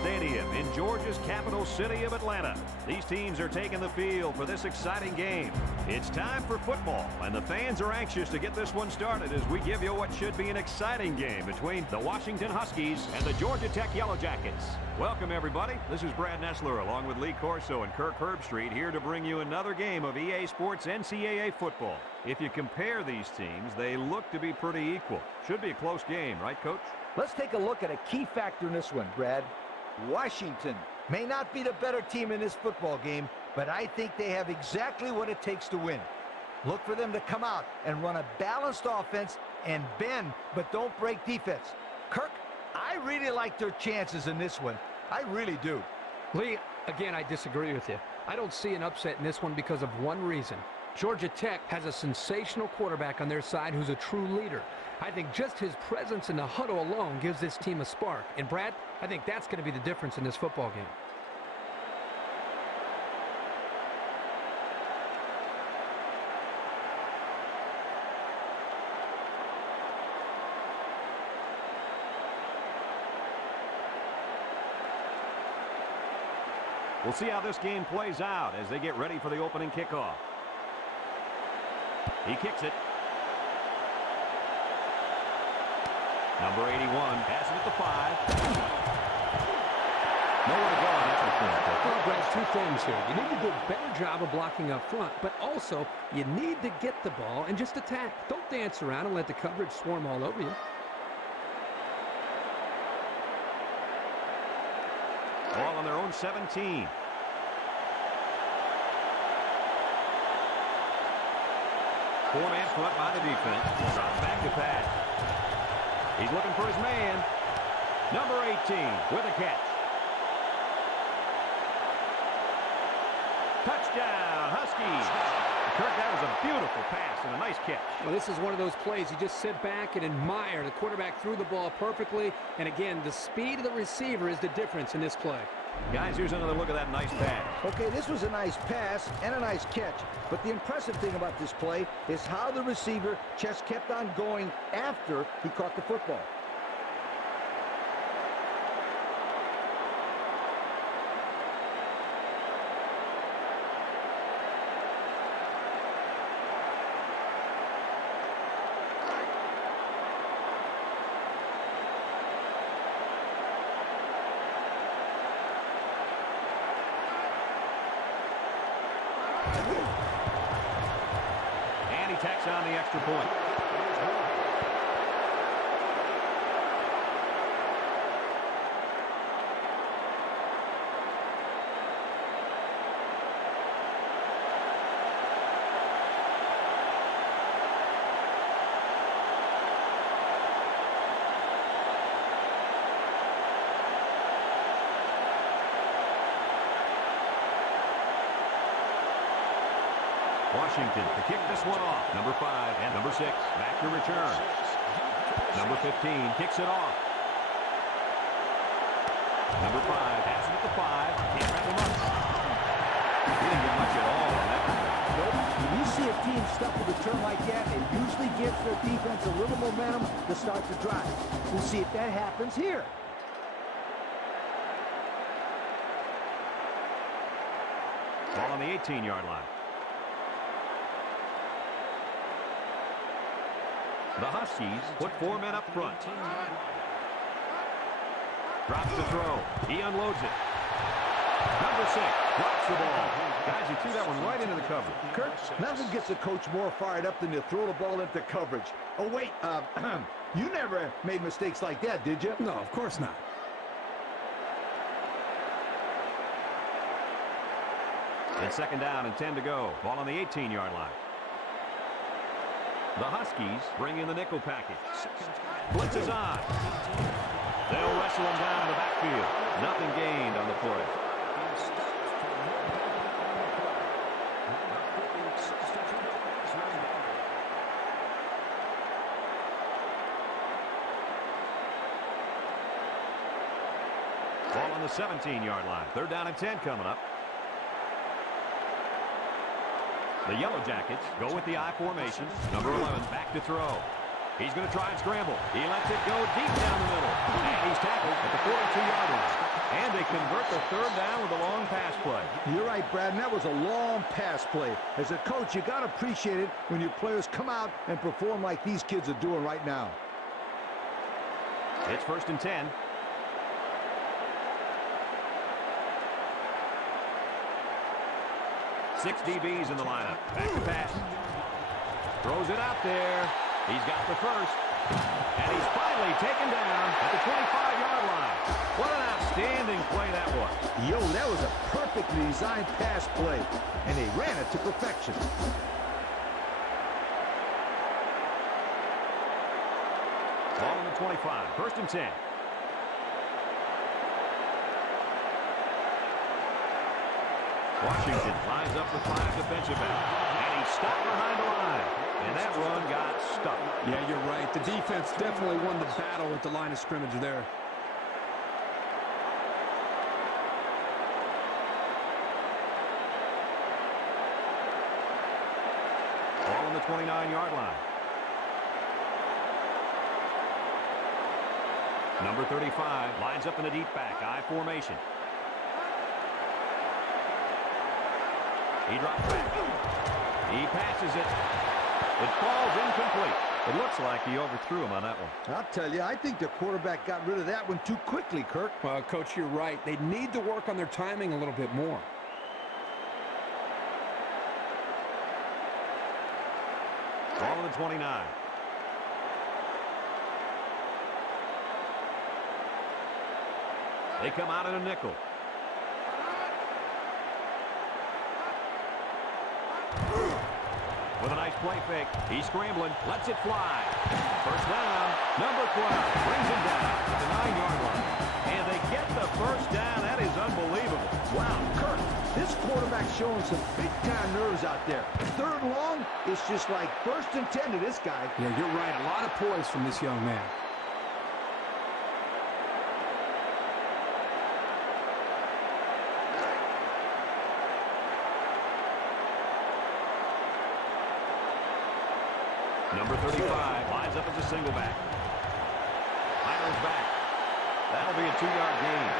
Stadium in Georgia's capital city of Atlanta. These teams are taking the field for this exciting game. It's time for football, and the fans are anxious to get this one started as we give you what should be an exciting game between the Washington Huskies and the Georgia Tech Yellow Jackets. Welcome, everybody. This is Brad Nessler along with Lee Corso and Kirk Herbstreit here to bring you another game of EA Sports NCAA football. If you compare these teams, they look to be pretty equal. Should be a close game, right, Coach? Let's take a look at a key factor in this one, Brad. Washington may not be the better team in this football game, but I think they have exactly what it takes to win. Look for them to come out and run a balanced offense and bend, but don't break defense. Kirk, I really like their chances in this one. I really do. Lee, again, I disagree with you. I don't see an upset in this one because of one reason. Georgia Tech has a sensational quarterback on their side who's a true leader. I think just his presence in the huddle alone gives this team a spark. And Brad, I think that's going to be the difference in this football game. We'll see how this game plays out as they get ready for the opening kickoff. He kicks it. Number 81, passing at the 5. Nowhere to go on that return. Well, Brad, two things here. You need to do a better job of blocking up front, but also you need to get the ball and just attack. Don't dance around and let the coverage swarm all over you. Ball on their own 17. Four-man front by the defense. Drops back to pass. He's looking for his man. Number 18 with a catch. Touchdown, Huskies. Kirk, that was a beautiful pass and a nice catch. Well, this is one of those plays you just sit back and admire. The quarterback threw the ball perfectly. And again, the speed of the receiver is the difference in this play. Guys, here's another look at that nice pass. Okay, this was a nice pass and a nice catch. But the impressive thing about this play is how the receiver just kept on going after he caught the football. And he tacks on the extra point. Washington to kick this one off. Number 5 and number 6 back to return. Number 15 kicks it off. Number 5 passing at the 5. Can't wrap him up. He didn't get much at all on that. Nope. When you see a team stuck with a turn like that, it usually gives their defense a little momentum to start the drive. We'll see if that happens here. Ball on the 18-yard line. The Huskies put 4 men up front. Drops the throw. He unloads it. Number 6 drops the ball. Guys, he threw that one right into the coverage. Kirk, nothing gets a coach more fired up than to throw the ball into coverage. Oh, wait. You never made mistakes like that, did you? No, of course not. It's second down and 10 to go. Ball on the 18-yard line. The Huskies bring in the nickel package. Blitz is on. They'll wrestle him down in the backfield. Nothing gained on the play. Ball on the 17-yard line. Third down and 10 coming up. The Yellow Jackets go with the I formation. Number 11 back to throw. He's going to try and scramble. He lets it go deep down the middle. And he's tackled at the 42-yard line. And they convert the third down with a long pass play. You're right, Brad, and that was a long pass play. As a coach, you got to appreciate it when your players come out and perform like these kids are doing right now. It's 1st and 10. Six DBs in the lineup. Back to pass. Throws it out there. He's got the first. And he's finally taken down at the 25-yard line. What an outstanding play that was. Yo, that was a perfectly designed pass play, and they ran it to perfection. Ball on the 25. 1st and 10. Washington lines up with 5 defensive backs. And he stopped behind the line. And that run got stuck. Yeah, you're right. The defense definitely won the battle at the line of scrimmage there. Ball on the 29-yard line. Number 35 lines up in a deep back, I formation. He drops back. He passes it. It falls incomplete. It looks like he overthrew him on that one. I'll tell you, I think the quarterback got rid of that one too quickly, Kirk. Well, Coach, you're right. They need to work on their timing a little bit more. Ball on the 29. They come out in a nickel. With a nice play fake. He's scrambling. Lets it fly. First down. Number 12 brings him down at the 9-yard line. And they get the first down. That is unbelievable. Wow, Kirk, this quarterback's showing some big-time nerves out there. 3rd and long, it's just like 1st and 10 to this guy. Yeah, you're right. A lot of poise from this young man. Number 35 lines up as a single back. Hiner's back. That'll be a 2-yard gain.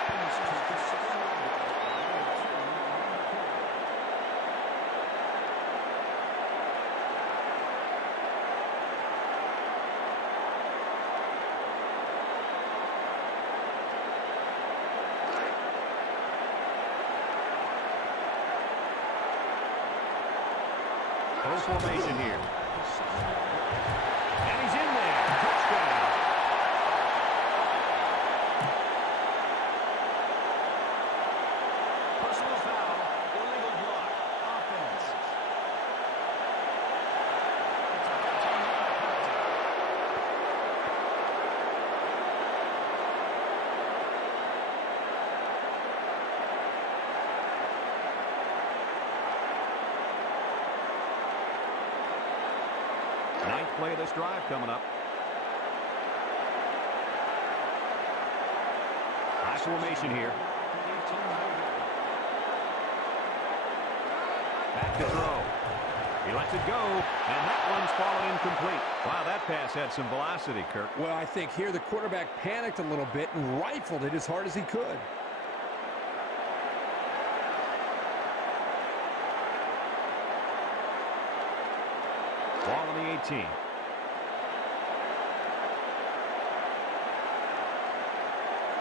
Post formation here. And he's in there. Touchdown. Personal foul. Illegal block. Offense. Ninth play of this drive coming up. High formation here. Back to throw. He lets it go, and that one's fallen incomplete. Wow, that pass had some velocity, Kirk. Well, I think here the quarterback panicked a little bit and rifled it as hard as he could. Ball on the 18.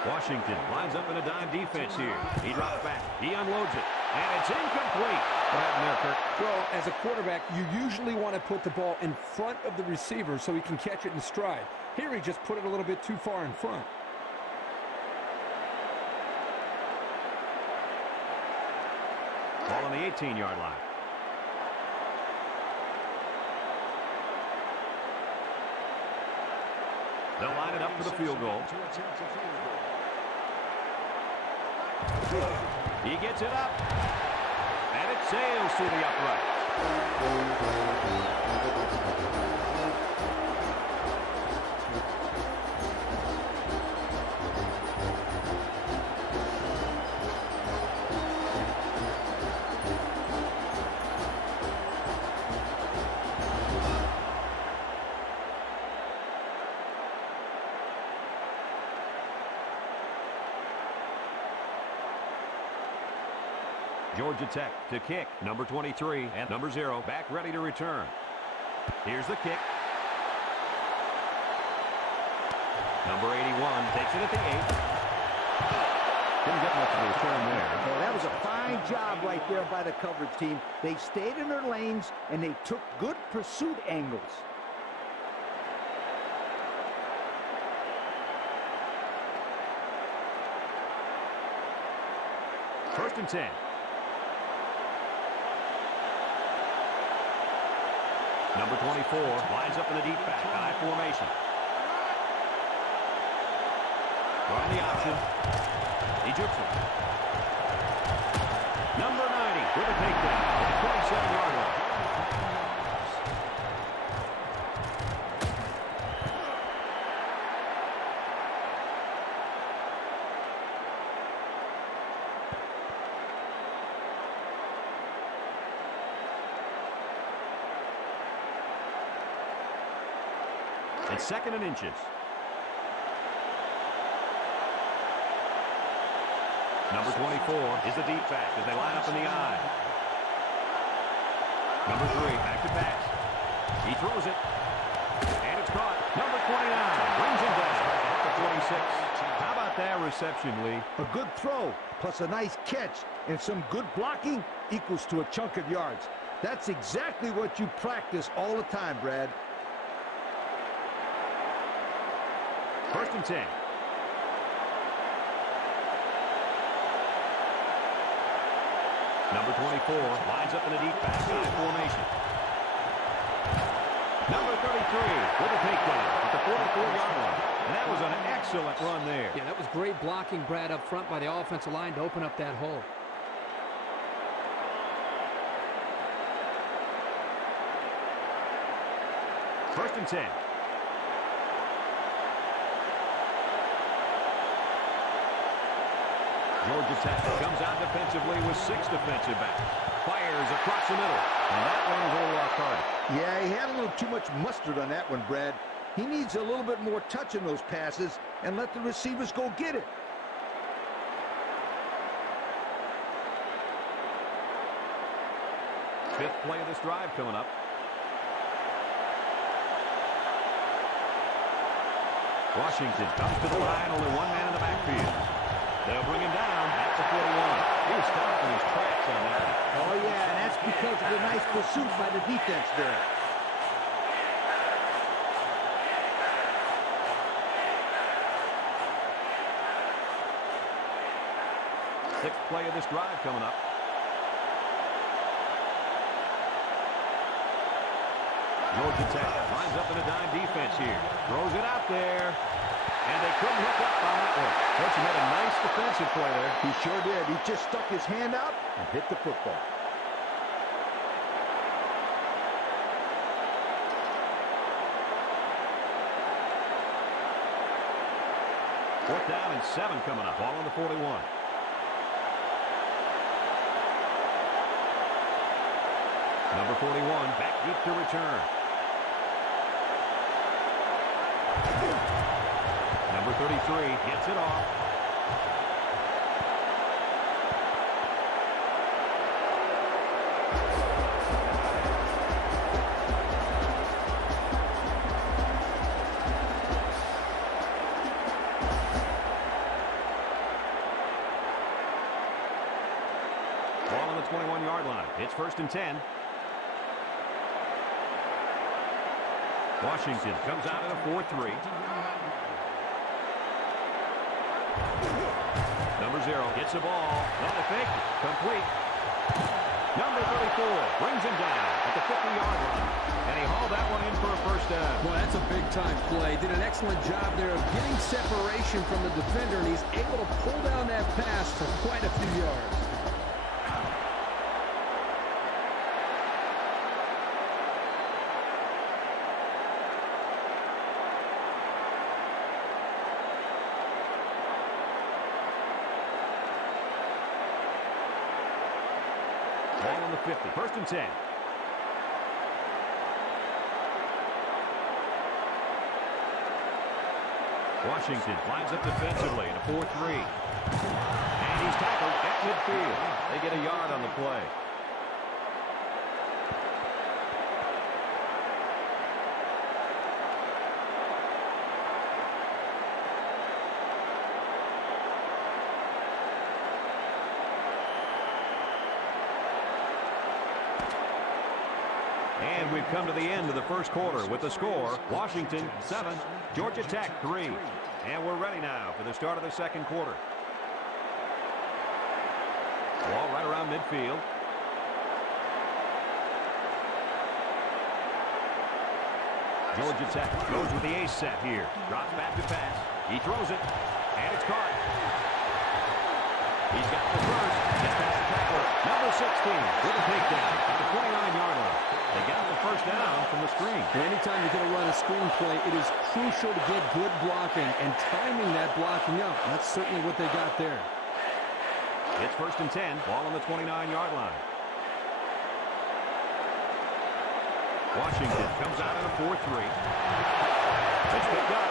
Washington lines up in a dime defense here. He drops back. He unloads it. And it's incomplete. What happened there, Kirk? Well, as a quarterback, you usually want to put the ball in front of the receiver so he can catch it in stride. Here he just put it a little bit too far in front. Ball on the 18-yard line. They'll line it up for the field goal. He gets it up. And it sails through the uprights. Georgia Tech to kick. Number 23 and number 0 back ready to return. Here's the kick. Number 81 takes it at the 8. Didn't get much of a return there. Well, that was a fine job right there by the coverage team. They stayed in their lanes, and they took good pursuit angles. First and 10. Number 24 lines up in the deep back, I formation. Run the option. He jukes it. Number 90 with a takedown at the 27-yard line. It's 2nd and inches. Number 24 is the deep back as they line up in the I. Number 3, back to pass. He throws it. And it's caught. Number 29 brings him down at the 26. How about that reception, Lee? A good throw, plus a nice catch, and some good blocking equals to a chunk of yards. That's exactly what you practice all the time, Brad. First and 10. Number 24 lines up in the deep backside formation. Number 33 with a takedown at the 44-yard line. And that was an excellent run there. Yeah, that was great blocking, Brad, up front by the offensive line to open up that hole. First and 10. Georgia Tech comes out defensively with 6 defensive backs. Fires across the middle. And that one is a little off target. Yeah, he had a little too much mustard on that one, Brad. He needs a little bit more touch in those passes and let the receivers go get it. Fifth play of this drive coming up. Washington comes to the line, only one man in the backfield. They'll bring him down at the 41. He was stopped in his tracks on that. Oh, yeah, and that's because of the nice pursuit by the defense there. Sixth play of this drive coming up. Georgia Tech lines up in a dime defense here. Throws it out there. And they couldn't hook up on that one. Coach, he made a nice defensive play there. He sure did. He just stuck his hand out and hit the football. Fourth down and 7 coming up. Ball on the 41. Number 41 back deep to return. Number 33 gets it off. Ball on the 21-yard line. It's first and 10. Washington comes out in a 4-3. Number 0 gets the ball. Not a fake. Complete. Number 34 brings him down at the 50-yard line. And he hauled that one in for a first down. Well, that's a big-time play. Did an excellent job there of getting separation from the defender, and he's able to pull down that pass for quite a few yards. Ball on the 50. First and 10. Washington lines up defensively in a 4-3. And he's tackled at midfield. They get a yard on the play. And we've come to the end of the first quarter with the score, Washington 7, Georgia Tech 3. And we're ready now for the start of the second quarter. Ball right around midfield. Georgia Tech goes with the ace set here. Drops back to pass. He throws it. And it's caught. He's got the first. Gets past the tackler. Number 16 with a takedown at the 29-yard line. They got the first down from the screen. And anytime you're going to run a screen play, it is crucial to get good blocking and timing that blocking up. That's certainly what they got there. It's 1st and 10. Ball on the 29-yard line. Washington comes out in a 4-3. It's picked up.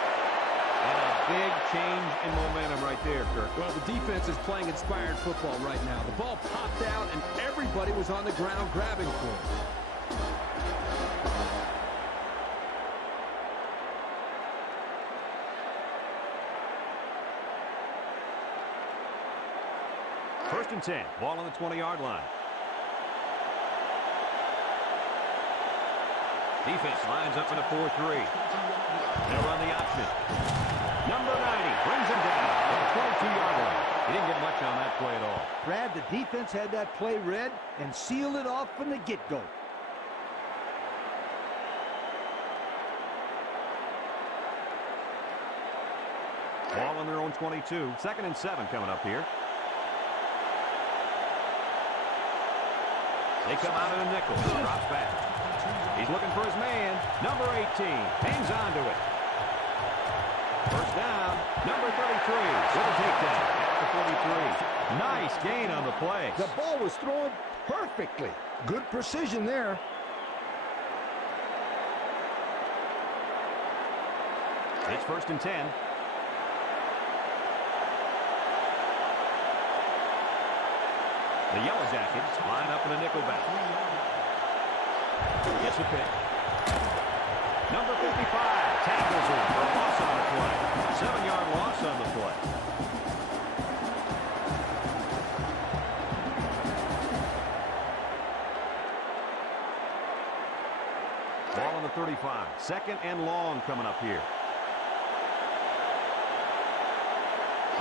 And a big change in momentum right there, Kirk. Well, the defense is playing inspired football right now. The ball popped out, and everybody was on the ground grabbing for it. First and 10. Ball on the 20-yard line. Defense lines up in a 4-3. They'll run the option. Number 90 brings him down at the 22-yard line. He didn't get much on that play at all. Brad, the defense had that play read and sealed it off from the get-go. Ball on their own 22. 2nd and 7 coming up here. They come out in a nickel. Drops back. He's looking for his man. Number 18 hangs on to it. First down. Number 33 with a takedown at the 43. Nice gain on the play. The ball was thrown perfectly. Good precision there. It's 1st and 10. The Yellow Jackets line up in a nickelback. Gets a pick. Number 55 tackles him for a loss on the play. 7-yard loss on the play. Ball on the 35. 2nd and long coming up here.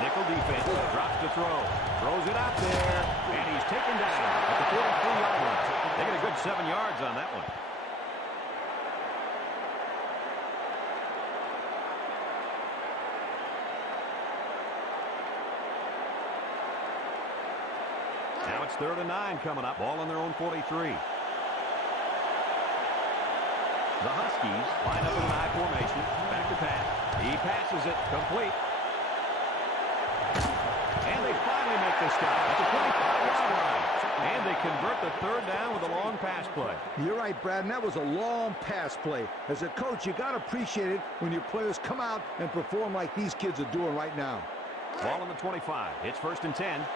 Nickel defense, drops to throw, throws it out there, and he's taken down at the 43-yard line. They get a good 7 yards on that one. Now it's 3rd and 9 coming up, ball on their own 43. The Huskies line up in an I formation, back to pass. He passes it, complete. And they finally make the stop at the 25-yard line. And they convert the 3rd down with a long pass play. You're right, Brad, and that was a long pass play. As a coach, you got to appreciate it when your players come out and perform like these kids are doing right now. Ball on the 25. It's 1st and 10.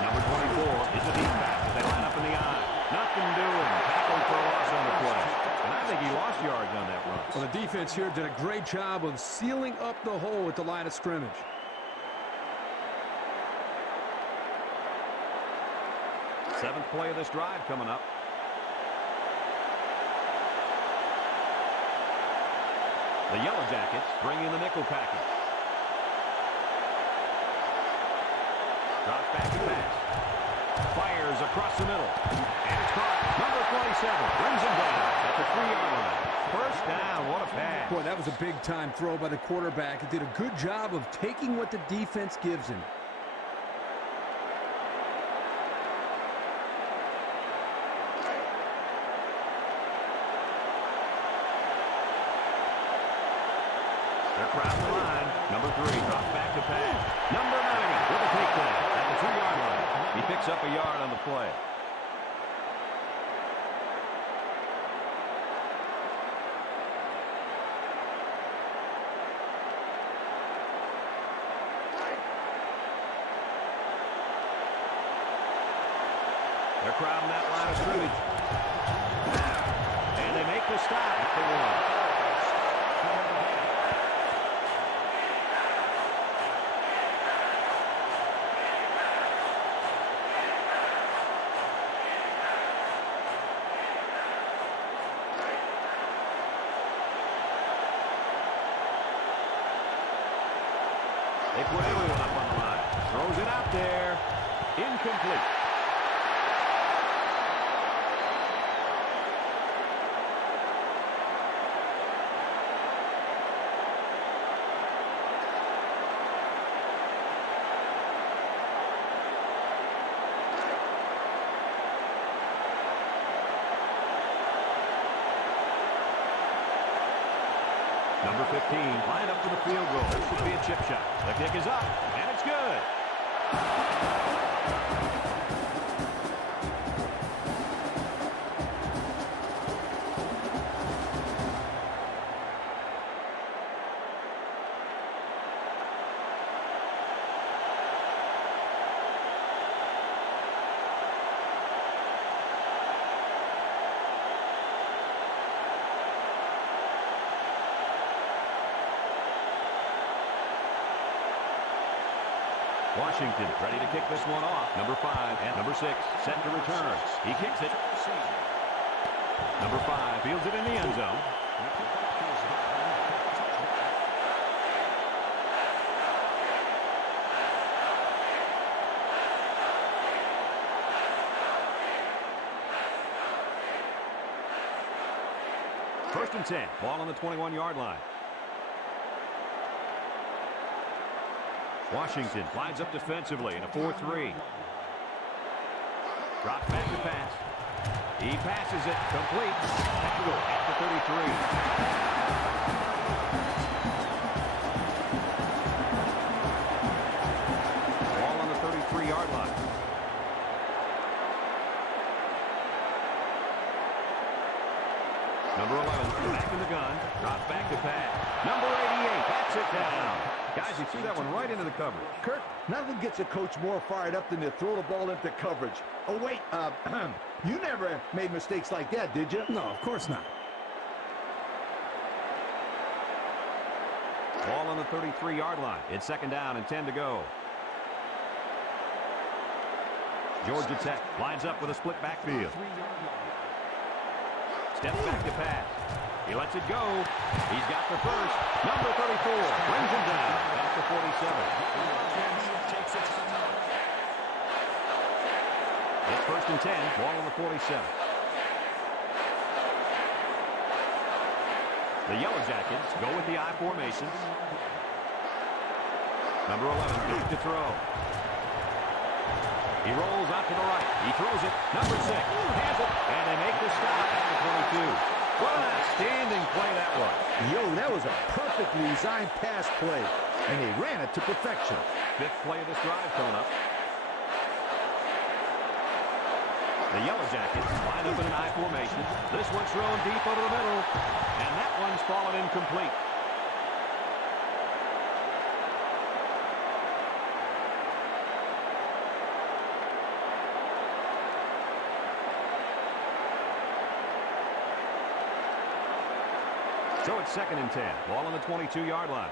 Number 24 is the deep pass as they line up in the eye. Nothing doing. Tackled for a loss on the play. And I think he lost yards on that run. Well, the defense here did a great job of sealing up the hole at the line of scrimmage. Seventh play of this drive coming up. The Yellow Jackets bring in the nickel package. Drops back to pass. Fires across the middle. And it's caught. Number 27 brings him down at the 3-yard line. First down. What a pass. Boy, that was a big-time throw by the quarterback. He did a good job of taking what the defense gives him. They're crowding the line. Number 3 drops back to pass. Number 90 with a takedown at the 2-yard line. He picks up a yard on the play. crowding that line of scrimmage. And they make the stop at the 1. They put everyone up on the line. Throws it out there. Incomplete. Number 15, lined up for the field goal. This should be a chip shot. The kick is up, and it's good. Washington ready to kick this one off. Number 5 and number 6 set to return. He kicks it. Number 5 fields it in the end zone. First and 10. Ball on the 21-yard line. Washington lines up defensively in a 4-3. Drop back to pass. He passes it complete. Tackle at the 33. Ball on the 33-yard line. Number 11 back in the gun. Drop back to pass. Number 88 bats it down. Guys, he threw that one right into the coverage. Kirk, nothing gets a coach more fired up than to throw the ball into coverage. Oh, wait, you never made mistakes like that, did you? No, of course not. Ball on the 33-yard line. It's second down and 10 to go. Georgia Tech lines up with a split backfield. Steps back to pass. He lets it go. He's got the first. Number 34 brings him down at the 47. It's first and 10. Ball on the 47. The Yellow Jackets go with the I formations. Number 11 gets to throw. He rolls out to the right. He throws it. Number 6 has it. And they make the stop at the 22. What an outstanding play that was. Yo, that was a perfectly designed pass play. And they ran it to perfection. Fifth play of this drive coming up. The Yellow Jackets line up in an I formation. This one's thrown deep over the middle. And that one's fallen incomplete. So it's second and 10. Ball on the 22-yard line.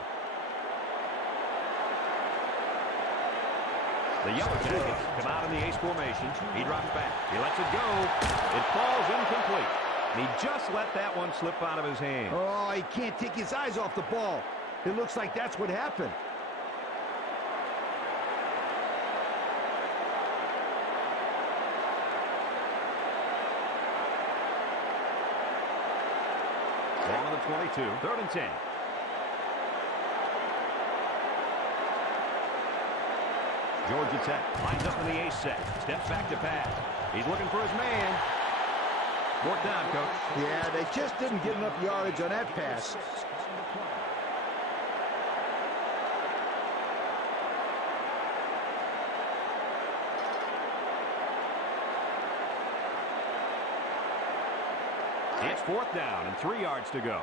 The Yellow Jackets come out in the ace formation. He drops back. He lets it go. It falls incomplete. And he just let that one slip out of his hand. Oh, he can't take his eyes off the ball. It looks like that's what happened. Ball on the 22. Third and 10. Georgia Tech lines up in the ace set. Steps back to pass. He's looking for his man. Fourth down, Coach. Yeah, they just didn't get enough yardage on that pass. It's fourth down and 3 yards to go.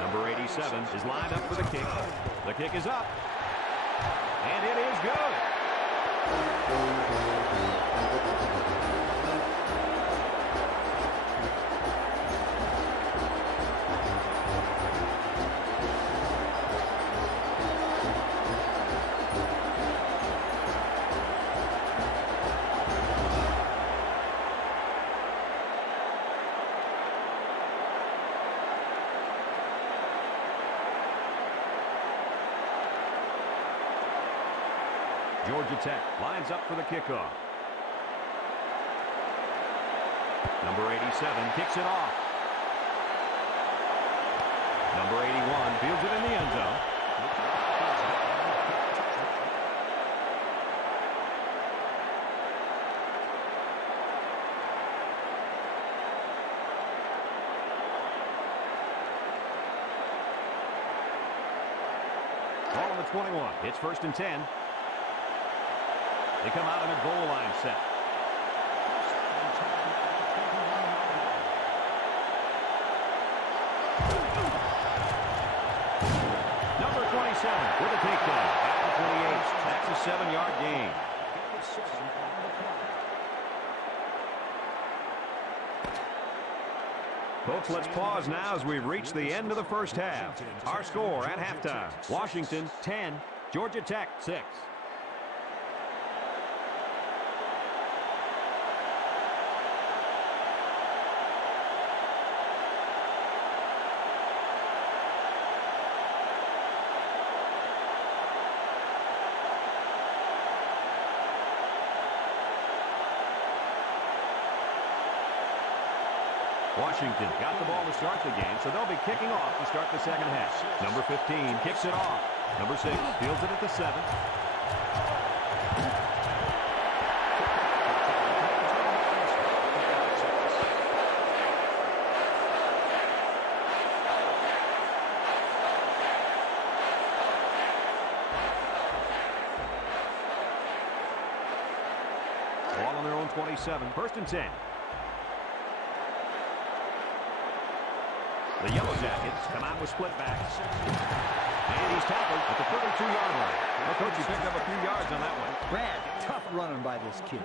Number 87 is lined up for the kick. The kick is up. And it is good. Georgia Tech lines up for the kickoff. Number 87 kicks it off. Number 81 fields it in the end zone. Ball on the 21. It's 1st and 10. They come out in a goal line set. Number 27 with a takedown. After 28. That's a 7-yard gain. Folks, let's pause now as we've reached the end of the first half. Our score at halftime: Washington 10, Georgia Tech 6. Washington got the ball to start the game, so they'll be kicking off to start the second half. Number 15 kicks it off. Number 6 fields it at the 7. Ball on their own 27. 1st and 10. The Yellow Jackets come out with split backs. And he's tackled at the 32-yard line. Well, coach, he picked up a few yards on that one. Brad, tough running by this kid.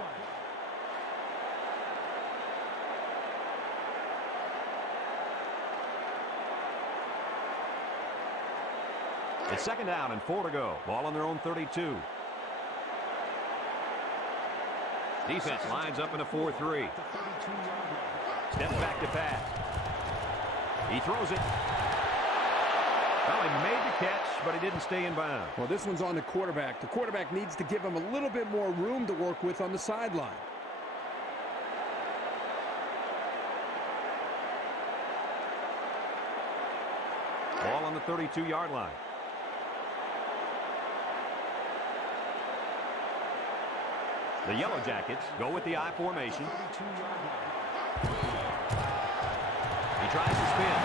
It's 2nd down and 4 to go. Ball on their own 32. Defense lines up in a 4-3. Steps back to pass. He throws it. Well, he made the catch, but he didn't stay in bounds. Well, this one's on the quarterback. The quarterback needs to give him a little bit more room to work with on the sideline. Ball on the 32-yard line. The Yellow Jackets go with the I formation. He tries to spin.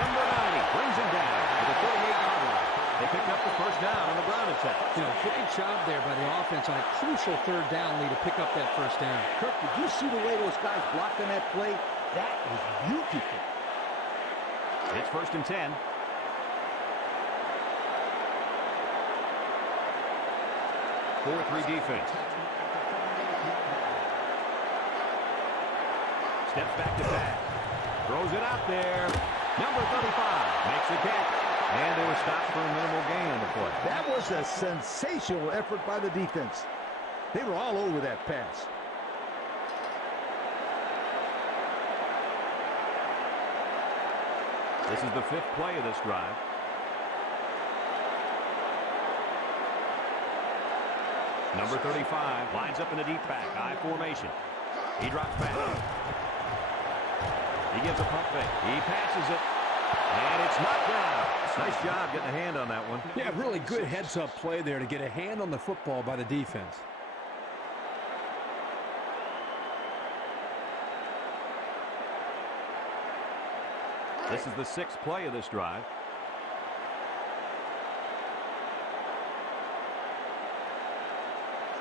Number 90 brings him down to the 38-yard line. They picked up the 1st down on the ground attack. You know, great job there by the offense on a crucial 3rd down lead to pick up that 1st down. Kirk, did you see the way those guys blocked on that play? That was beautiful. It's 1st and 10. Four-three defense. Steps back to pass. Throws it out there. Number 35 makes the catch. And they were stopped for a minimal gain on the play. That was a sensational effort by the defense. They were all over that pass. This is the 5th play of this drive. Number 35 lines up in a deep back, I formation. He drops back. He gives a pump fake. He passes it. And it's knocked down. Nice job getting a hand on that one. Yeah, really good heads-up play there to get a hand on the football by the defense. This is the 6th play of this drive.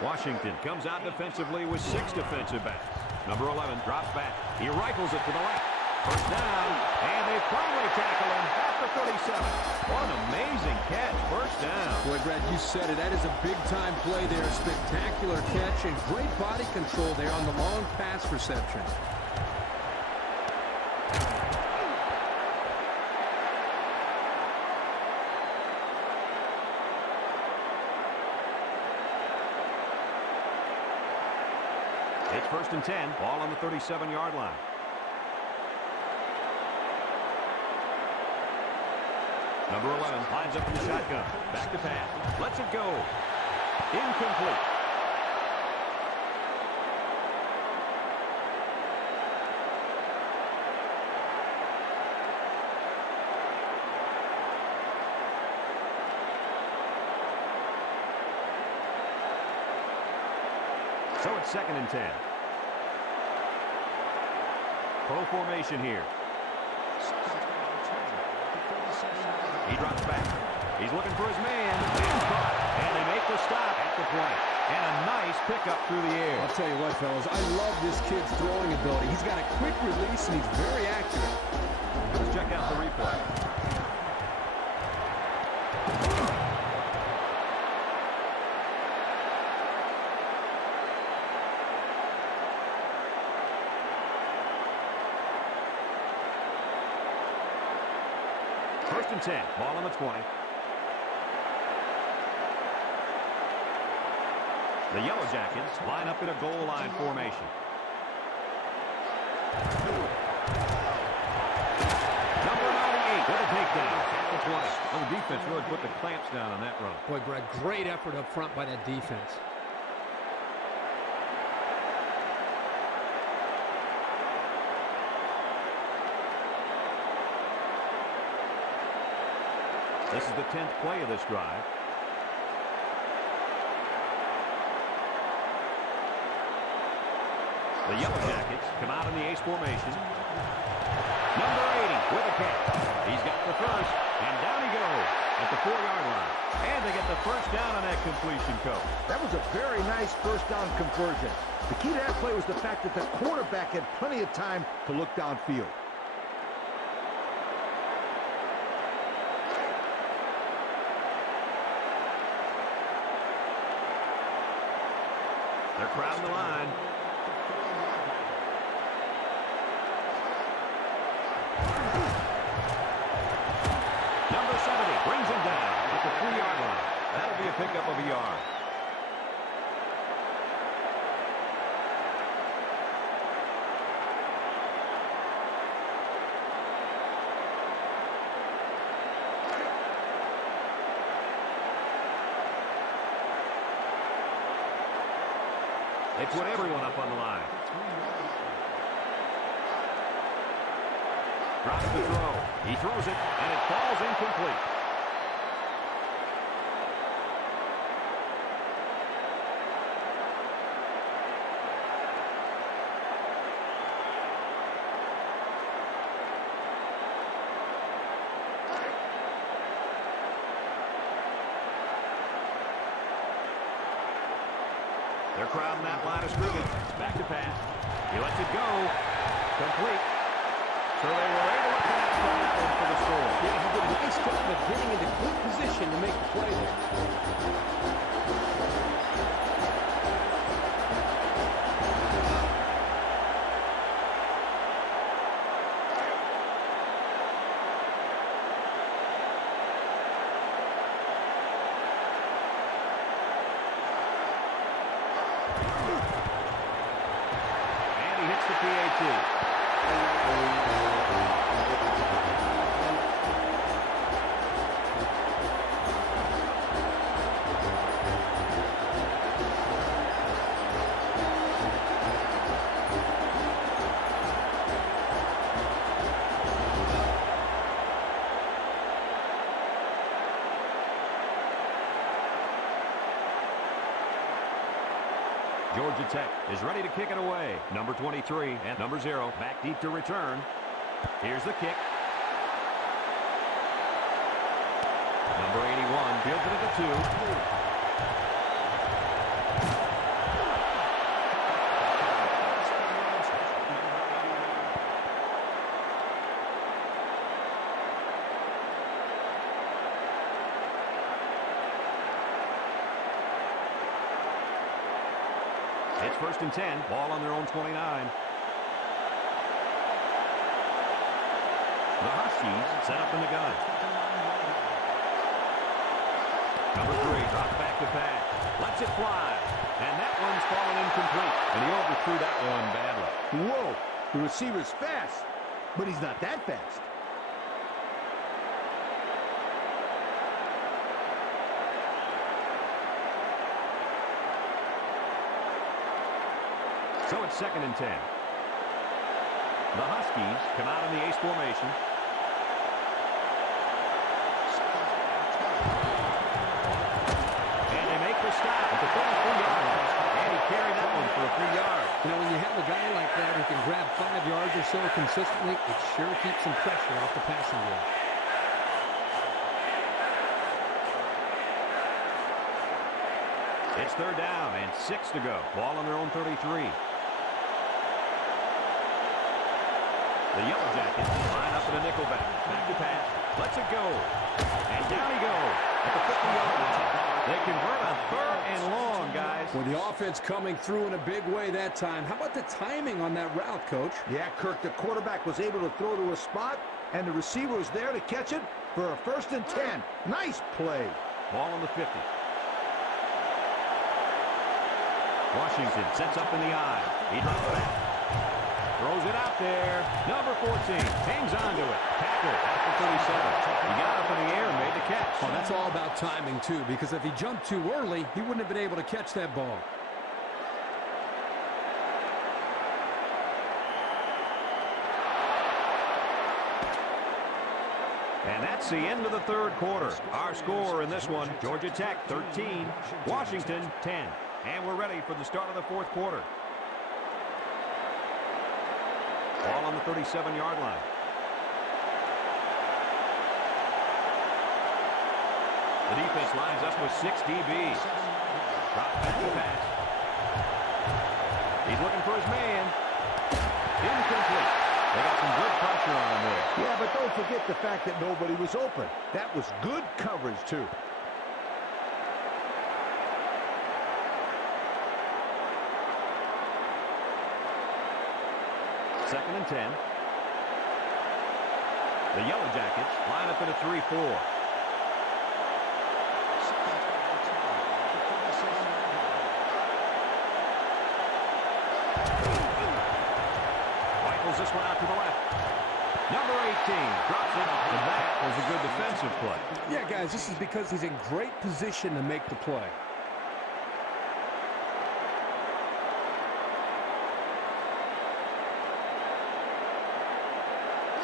Washington comes out defensively with 6 defensive backs. Number 11 drops back. He rifles it to the left. First down, and they finally tackle him at the 37. What an amazing catch. First down. Boy, Brad, you said it. That is a big-time play there. Spectacular catch and great body control there on the long pass reception. It's first and 10. Ball on the 37-yard line. Number 11 lines up in the shotgun. Back to pass. Lets it go. Incomplete. So it's second and 10. Pro formation here. He drops back. He's looking for his man. And they make the stop at the point. And a nice pickup through the air. I'll tell you what, fellas. I love this kid's throwing ability. He's got a quick release, and he's very accurate. Let's check out the replay. First and 10. Ball on the 20. The Yellow Jackets line up in a goal line formation. Number 98 with a takedown at the 20. Well, the defense really put the clamps down on that run. Boy, Brad, great effort up front by that defense. This is the 10th play of this drive. The Yellow Jackets come out in the ace formation. Number 80 with a catch. He's got the first, and down he goes at the 4-yard line. And they get the first down on that completion, Coach. That was a very nice first down conversion. The key to that play was the fact that the quarterback had plenty of time to look downfield. They're crowding the line. Number 70 brings him down at the 3-yard line. That'll be a pickup of a yard. They put everyone up on the line. Drops the throw. He throws it, and it falls incomplete. They're crowding that line of scrimmage. Back to pass. He lets it go. Complete. So they were able to connect on that one for the score. Yeah, he did a nice job of getting into good position to make the play there. And he hits the PAT. Georgia Tech is ready to kick it away. Number 23 and number 0 back deep to return. Here's the kick. Number 81 fields it at the 2. It's 1st and 10. Ball on their own 29. The Huskies set up in the gun. Number 3 drops back to pass. Lets it fly. And that one's fallen incomplete. And he overthrew that one badly. Whoa, the receiver's fast, but he's not that fast. So it's 2nd and 10. The Huskies come out in the ace formation. And they make the stop at the 33-yard line. And he carried that one for a few yards. You know, when you have a guy like that who can grab 5 yards or so consistently, it sure keeps some pressure off the passing game. It's 3rd down and 6 to go. Ball on their own 33. The Yellow Jackets line up in a nickel back. Back to pass. Lets it go. And down he goes at the 50-yard line. They convert on 3rd and long, guys. Well, the offense coming through in a big way that time. How about the timing on that route, Coach? Yeah, Kirk, the quarterback was able to throw to a spot, and the receiver was there to catch it for a 1st and 10. Nice play. Ball on the 50. Washington sets up in the eye. He drops back. Throws it out there. Number 14 hangs on to it. Tackle at the 37. He got up in the air and made the catch. Oh, that's all about timing, too, because if he jumped too early, he wouldn't have been able to catch that ball. And that's the end of the 3rd quarter. Our score in this one, Georgia Tech 13, Washington 10. And we're ready for the start of the 4th quarter. Ball on the 37-yard line. The defense lines up with 6 DBs. Drop back to pass. He's looking for his man. Incomplete. They got some good pressure on him there. Yeah, but don't forget the fact that nobody was open. That was good coverage, too. Second and 10. The Yellow Jackets line up in a 3-4. Rifles this one out to the left. Number 18 drops it, and that was a good defensive play. Yeah, guys, this is because he's in great position to make the play.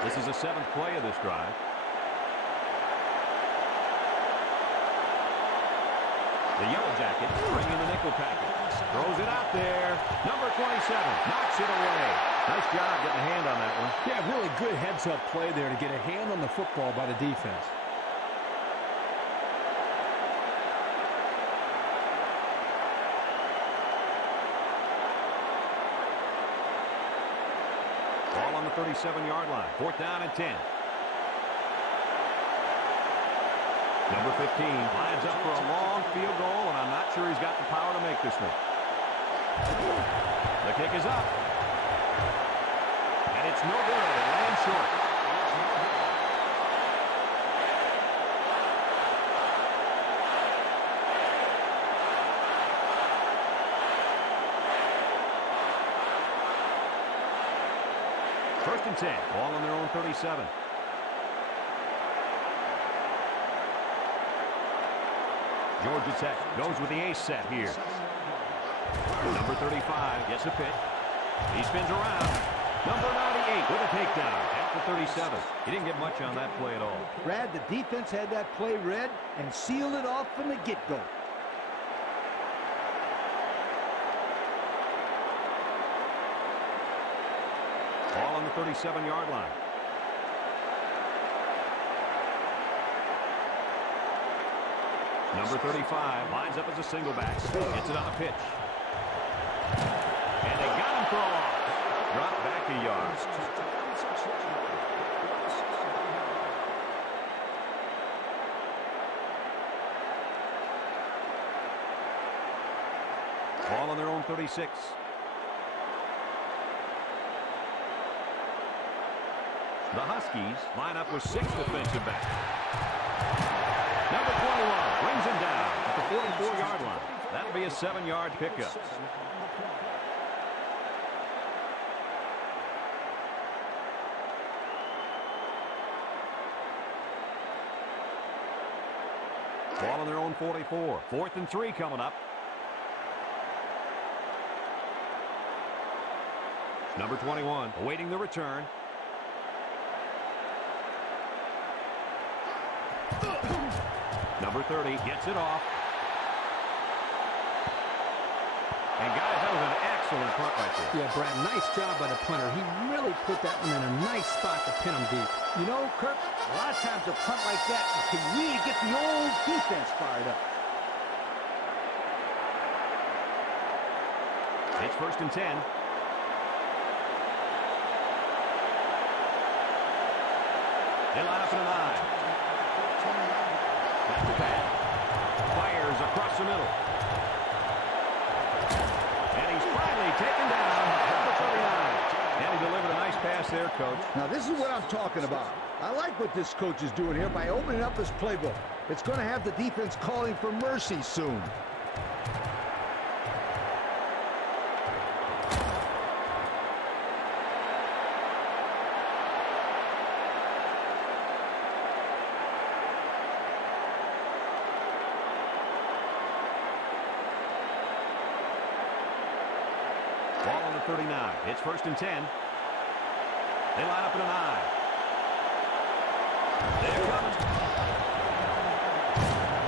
This is the 7th play of this drive. The Yellow Jackets bring in the nickel package. Throws it out there. Number 27 knocks it away. Nice job getting a hand on that one. Yeah, really good heads-up play there to get a hand on the football by the defense. Ball on the 37-yard line. 4th down and 10. Number 15 lines up for a long field goal, and I'm not sure he's got the power to make this one. The kick is up. And it's no good. It lands short. First and 10. Ball on their own 37. Georgia Tech goes with the ace set here. Number 35 gets a pitch. He spins around. Number 98 with a takedown at the 37. He didn't get much on that play at all. Brad, the defense had that play read and sealed it off from the get-go. Ball on the 37-yard line. Number 35 lines up as a single back. Gets it on a pitch. And they got him for a loss. Drop back a yard. Ball on their own 36. The Huskies line up with 6 defensive backs. Number 21 brings him down at the 44-yard line. That'll be a 7-yard pickup. Ball on their own 44. 4th and 3 coming up. Number 21 awaiting the return. Number 30 gets it off. And guys, that was an excellent punt right there. Yeah, Brad, nice job by the punter. He really put that one in a nice spot to pin him deep. You know, Kirk, a lot of times a punt like that can really get the old defense fired up. It's 1st and 10. They line up in an eye. That's the pass. Fires across the middle. And he's finally taken down at the 39. And he delivered a nice pass there, Coach. Now, this is what I'm talking about. I like what this coach is doing here by opening up his playbook. It's going to have the defense calling for mercy soon. Ball on the 39. It's 1st and 10. They line up in an eye. They're coming.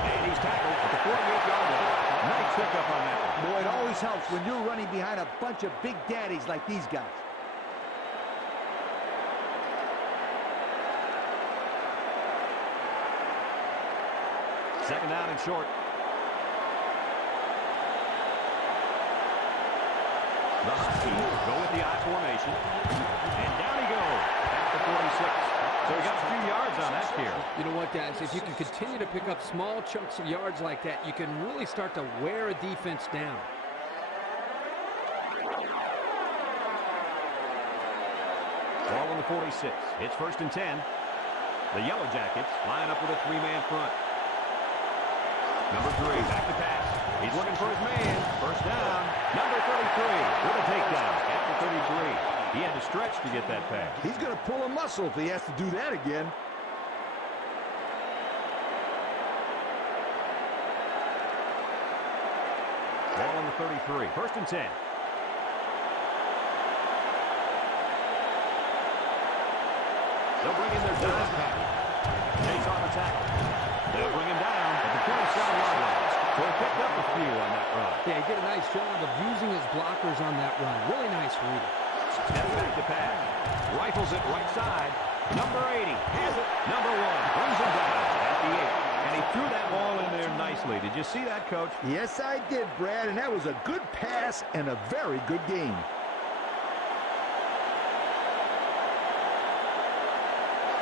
And he's tackled at the 48-yard line. Nice pickup on that one. Boy, it always helps when you're running behind a bunch of big daddies like these guys. Second down and short. The Huskies go with the I formation. And down he goes at the 46. So he got a few yards on that here. You know what, guys? If you can continue to pick up small chunks of yards like that, you can really start to wear a defense down. Ball on the 46. It's 1st and 10. The Yellow Jackets line up with a 3-man front. Number 3, back to pass. He's looking for his man. First down. Number 33 with a takedown at the 33. He had to stretch to get that pass. He's going to pull a muscle if he has to do that again. Ball on the 33. 1st and 10. They'll bring in their dime package. Takes on the tackle. They'll bring him down at the 27-yard line. So he picked up a few on that run. Yeah, he did a nice job of using his blockers on that run. Really nice read. Step back to pass. Rifles it right side. Number 80 has it. Number 1 brings him down at the 8. And he threw that ball in there nicely. Did you see that, Coach? Yes, I did, Brad, and that was a good pass and a very good game.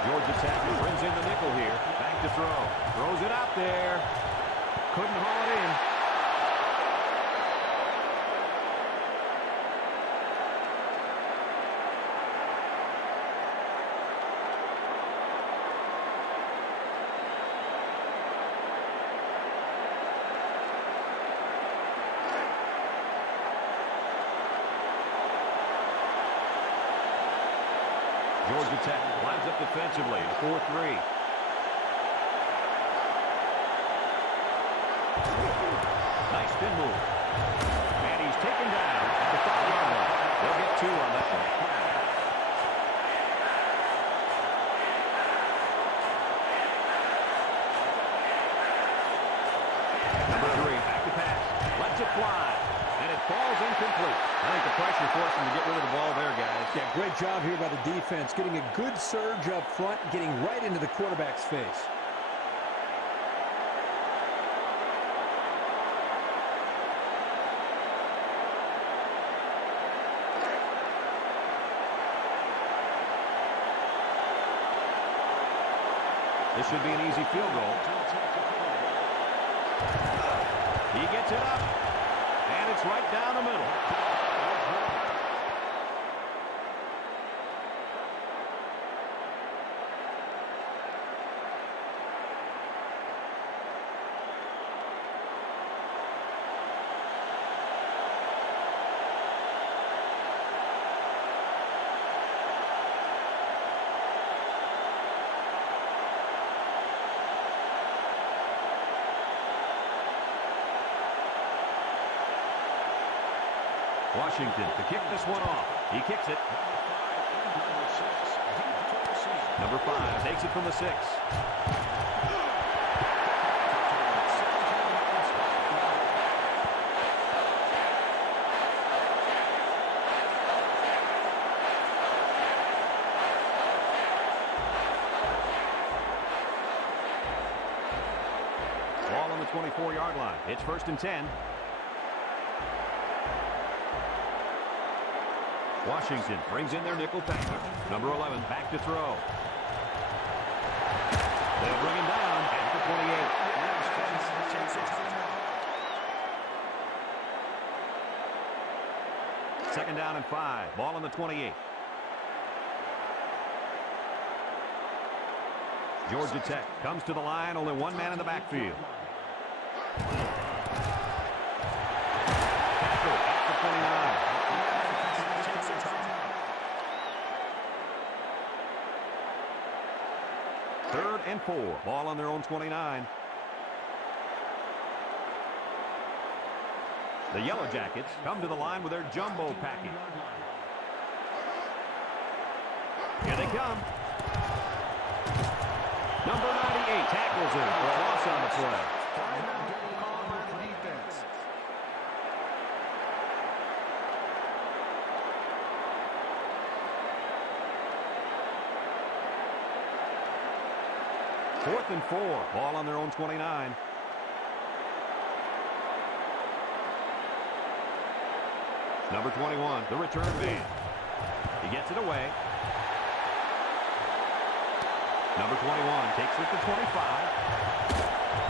Georgia Tech brings in the nickel here. Back to throw. Throws it out there. Couldn't haul it in. Georgia Tech lines up defensively, 4-3. Nice spin move. And he's taken down at the 5-yard line. They'll get 2 on that one. Number 3, back to pass. Lets it fly. And it falls incomplete. I think the pressure forced him to get rid of the ball there, guys. Yeah, great job here by the defense, getting a good surge up front, getting right into the quarterback's face. This should be an easy field goal. He gets it up. And It's right down the middle. Washington to kick this one off. He kicks it. Number 5 takes it from the 6. Ball on the 24-yard line. It's 1st and 10. Washington brings in their nickel package. Number 11 back to throw. They'll bring him down at the 28. 2nd down and 5. Ball on the 28. Georgia Tech comes to the line. Only one man in the backfield. At the 29. 3rd and 4. Ball on their own 29. The Yellow Jackets come to the line with their jumbo package. Here they come. Number 98 tackles him for a loss on the play. Fourth and 4. Ball on their own 29. Number 21, the return man. He gets it away. Number 21 takes it to 25.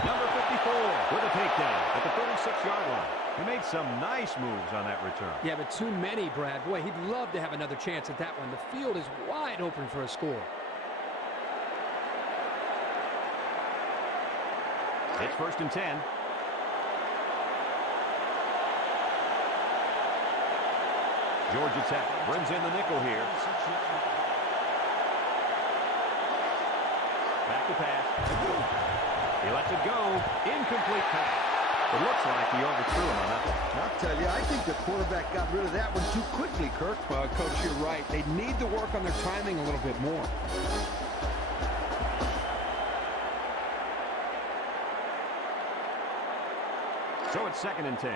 Number 54 with a takedown at the 36-yard line. He made some nice moves on that return. Yeah, but too many, Brad. Boy, he'd love to have another chance at that one. The field is wide open for a score. It's 1st and 10. Georgia Tech brings in the nickel here. Back to pass. He lets it go. Incomplete pass. It looks like he overthrew him on that one. I'll tell you, I think the quarterback got rid of that one too quickly, Kirk. Coach, you're right. They need to work on their timing a little bit more. So it's 2nd and 10.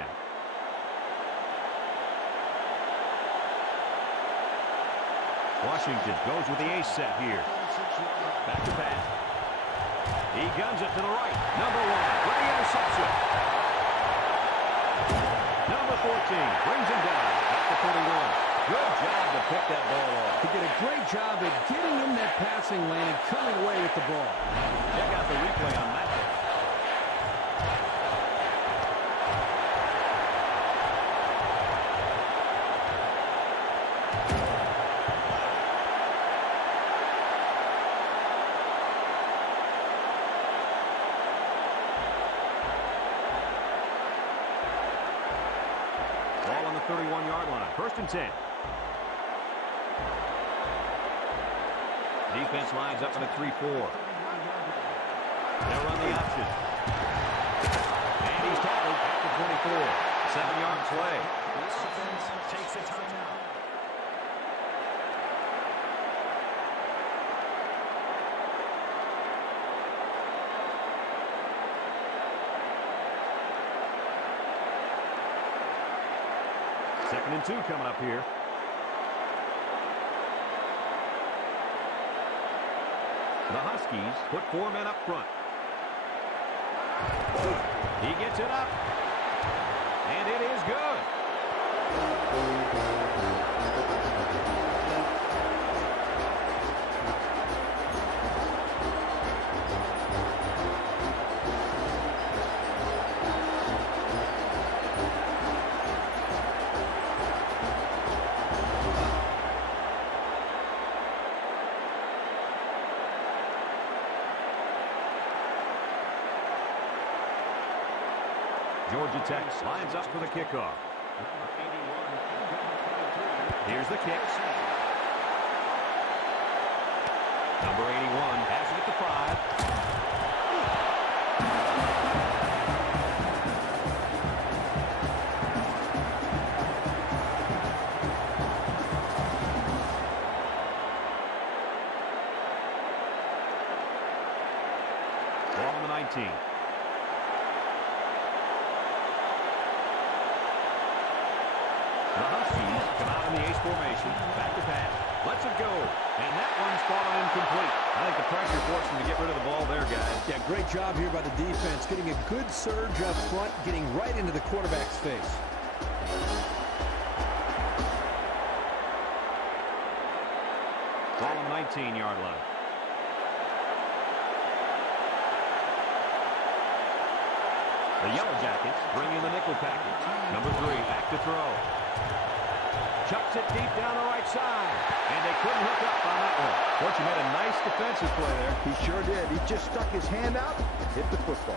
Washington goes with the ace set here. Back to pass. He guns it to the right. Number 1 for the interception. Number 14 brings him down at the 31. Good job to pick that ball off. He did a great job at getting in that passing lane and coming away with the ball. Check out the replay on that. Ball on the 31-yard line. 1st and 10. Defense lines up in a 3-4. They'll run the option. And he's tackled at the 24. 7-yard play. This defense takes a timeout. Second and 2 coming up here. The Huskies put 4 men up front. He gets it up. And it is good. Georgia Tech lines up for the kickoff. Here's the kick. Number 81 has it at the 5. Ball on the 19. The Huskies come out in the ace formation. Back to pass. Lets it go. And that one's fallen incomplete. I think the pressure forced him to get rid of the ball there, guys. Yeah, great job here by the defense. Getting a good surge up front, getting right into the quarterback's face. Ball on the 19-yard line. The Yellow Jackets bring in the nickel package. Number 3 back to throw. Chucks it deep down the right side. And they couldn't hook up on that one. Coach, you made a nice defensive play there. He sure did. He just stuck his hand out and hit the football.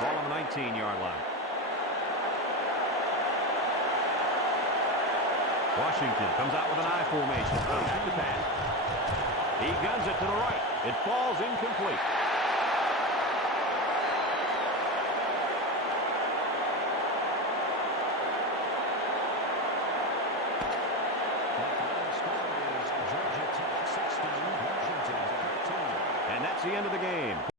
Ball on the 19-yard line. Washington comes out with an I formation. Back to pass. He guns it to the right. It falls incomplete. And that's the end of the game.